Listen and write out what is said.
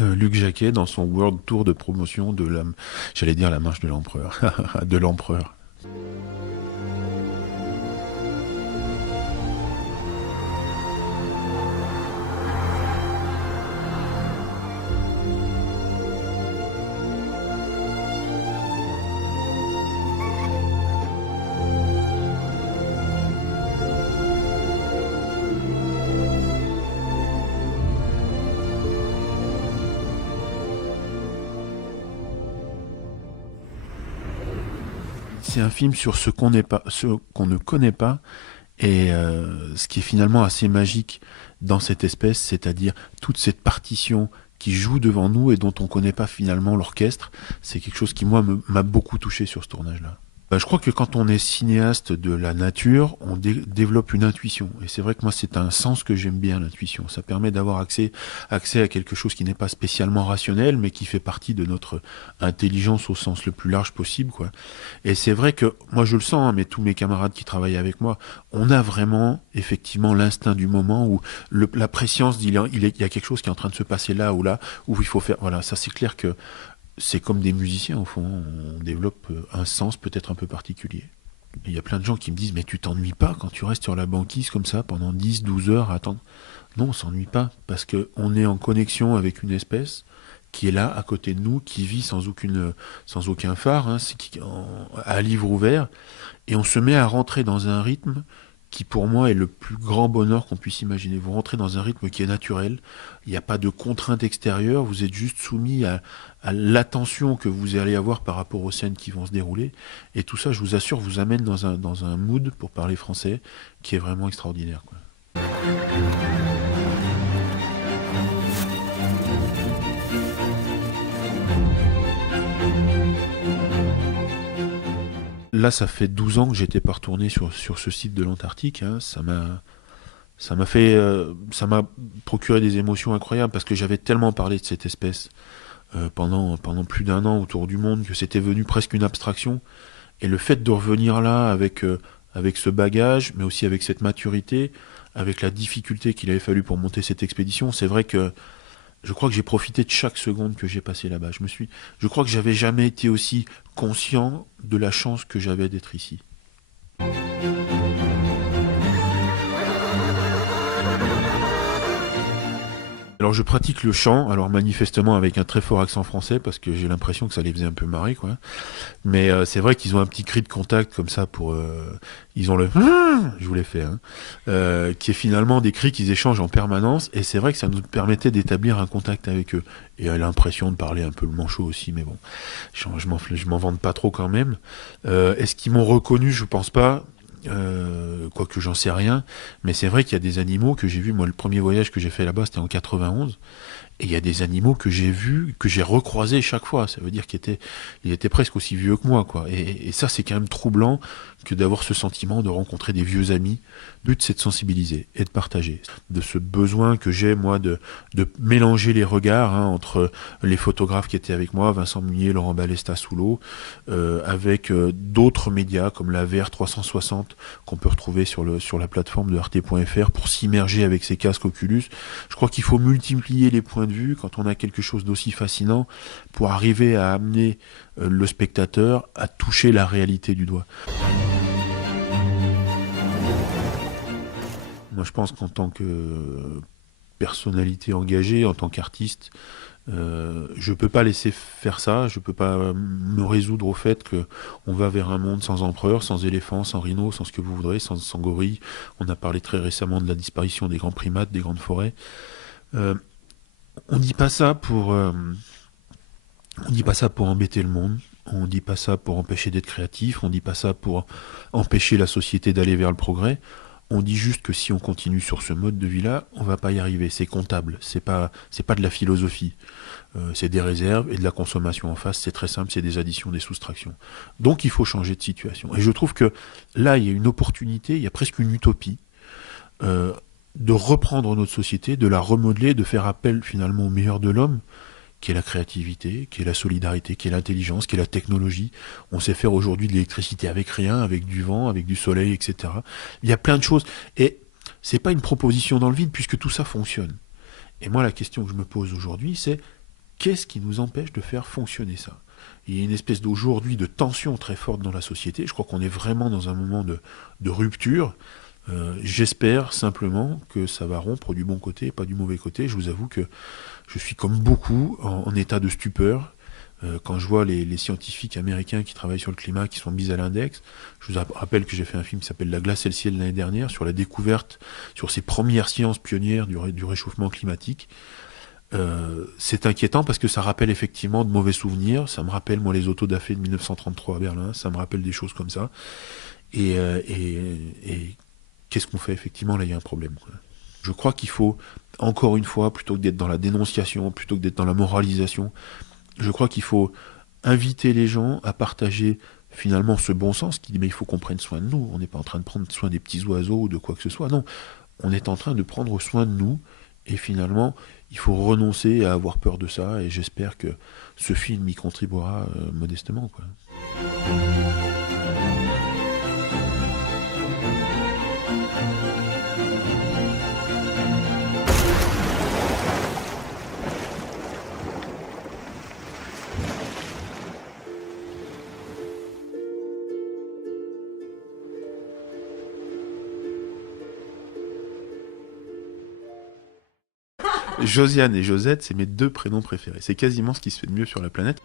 Luc Jacquet dans son World Tour de promotion de j'allais dire la marche de l'empereur, de l'empereur. C'est un film sur ce qu'on n'est pas, ce qu'on ne connaît pas, et ce qui est finalement assez magique dans cette espèce, c'est-à-dire toute cette partition qui joue devant nous et dont on ne connaît pas finalement l'orchestre, c'est quelque chose qui moi m'a beaucoup touché sur ce tournage-là. Je crois que quand on est cinéaste de la nature, on développe une intuition. Et c'est vrai que moi, c'est un sens que j'aime bien, l'intuition. Ça permet d'avoir accès à quelque chose qui n'est pas spécialement rationnel, mais qui fait partie de notre intelligence au sens le plus large possible, quoi. Et c'est vrai que, moi je le sens, hein, mais tous mes camarades qui travaillent avec moi, on a vraiment, effectivement, l'instinct du moment où la préscience dit, il y a quelque chose qui est en train de se passer là ou là, où il faut faire, voilà, ça c'est clair que c'est comme des musiciens au fond, on développe un sens peut-être un peu particulier. Il y a plein de gens qui me disent mais tu t'ennuies pas quand tu restes sur la banquise comme ça pendant 10, 12 heures à attendre. Non, on s'ennuie pas parce qu'on est en connexion avec une espèce qui est là à côté de nous, qui vit sans aucun phare, hein, à livre ouvert, et on se met à rentrer dans un rythme qui pour moi est le plus grand bonheur qu'on puisse imaginer. Vous rentrez dans un rythme qui est naturel, il n'y a pas de contraintes extérieures, vous êtes juste soumis à l'attention que vous allez avoir par rapport aux scènes qui vont se dérouler, et tout ça, je vous assure, vous amène dans un mood, pour parler français, qui est vraiment extraordinaire, quoi. Là, ça fait 12 ans que j'étais pas retourné sur ce site de l'Antarctique, hein. Ça m'a procuré des émotions incroyables parce que j'avais tellement parlé de cette espèce pendant plus d'un an autour du monde que c'était devenu presque une abstraction. Et le fait de revenir là avec ce bagage, mais aussi avec cette maturité, avec la difficulté qu'il avait fallu pour monter cette expédition, c'est vrai que je crois que j'ai profité de chaque seconde que j'ai passée là-bas. Je crois que j'avais jamais été aussi conscient de la chance que j'avais d'être ici. Alors je pratique le chant, alors manifestement avec un très fort accent français parce que j'ai l'impression que ça les faisait un peu marrer, quoi. Mais c'est vrai qu'ils ont un petit cri de contact comme ça pour ils ont le je vous l'ai fait, hein, qui est finalement des cris qu'ils échangent en permanence, et c'est vrai que ça nous permettait d'établir un contact avec eux, et l'impression de parler un peu le manchot aussi, mais bon, je m'en vante pas trop quand même. Est-ce qu'ils m'ont reconnu? Je pense pas. Quoique j'en sais rien, mais c'est vrai qu'il y a des animaux que j'ai vus. Moi, le premier voyage que j'ai fait là-bas, c'était en 91. Et il y a des animaux que j'ai vus, que j'ai recroisés chaque fois. Ça veut dire il était presque aussi vieux que moi, quoi. Et ça, c'est quand même troublant que d'avoir ce sentiment de rencontrer des vieux amis. Le but, c'est de sensibiliser et de partager. De ce besoin que j'ai, moi, de mélanger les regards, hein, entre les photographes qui étaient avec moi, Vincent Munier, Laurent Balesta sous l'eau, avec d'autres médias comme la VR 360 qu'on peut retrouver sur la plateforme de arte.fr pour s'immerger avec ses casques Oculus. Je crois qu'il faut multiplier les points de vue quand on a quelque chose d'aussi fascinant pour arriver à amener le spectateur à toucher la réalité du doigt. Moi, je pense qu'en tant que personnalité engagée, en tant qu'artiste, je peux pas laisser faire ça, je peux pas me résoudre au fait que on va vers un monde sans empereur, sans éléphants, sans rhinos, sans ce que vous voudrez, sans gorilles. On a parlé très récemment de la disparition des grands primates, des grandes forêts. Euh, on dit pas ça pour on dit pas ça pour embêter le monde. On dit pas ça pour empêcher d'être créatif. On dit pas ça pour empêcher la société d'aller vers le progrès. On dit juste que si on continue sur ce mode de vie-là, on va pas y arriver. C'est comptable. C'est pas de la philosophie. C'est des réserves et de la consommation en face. C'est très simple. C'est des additions, des soustractions. Donc il faut changer de situation. Et je trouve que là, il y a une opportunité. Il y a presque une utopie. De reprendre notre société, de la remodeler, de faire appel finalement au meilleur de l'homme, qui est la créativité, qui est la solidarité, qui est l'intelligence, qui est la technologie. On sait faire aujourd'hui de l'électricité avec rien, avec du vent, avec du soleil, etc. Il y a plein de choses. Et c'est pas une proposition dans le vide, puisque tout ça fonctionne. Et moi, la question que je me pose aujourd'hui, c'est Qu'est-ce qui nous empêche de faire fonctionner ça? Il y a une espèce d'aujourd'hui de tension très forte dans la société. Je crois qu'on est vraiment dans un moment de rupture. J'espère simplement que ça va rompre du bon côté et pas du mauvais côté. Je vous avoue que je suis comme beaucoup en état de stupeur. Quand je vois les scientifiques américains qui travaillent sur le climat, qui sont mis à l'index, je vous rappelle que j'ai fait un film qui s'appelle La glace et le ciel l'année dernière, sur la découverte, sur ces premières sciences pionnières du réchauffement climatique. C'est inquiétant parce que ça rappelle effectivement de mauvais souvenirs. Ça me rappelle, moi, les autodafés de 1933 à Berlin. Ça me rappelle des choses comme ça. Et qu'est-ce qu'on fait? Effectivement, là, il y a un problème, quoi. Je crois qu'il faut, encore une fois, plutôt que d'être dans la dénonciation, plutôt que d'être dans la moralisation, je crois qu'il faut inviter les gens à partager finalement ce bon sens qui dit mais il faut qu'on prenne soin de nous. On n'est pas en train de prendre soin des petits oiseaux ou de quoi que ce soit. Non, on est en train de prendre soin de nous et finalement il faut renoncer à avoir peur de ça et j'espère que ce film y contribuera modestement, quoi. Josiane et Josette, c'est mes deux prénoms préférés. C'est quasiment ce qui se fait de mieux sur la planète.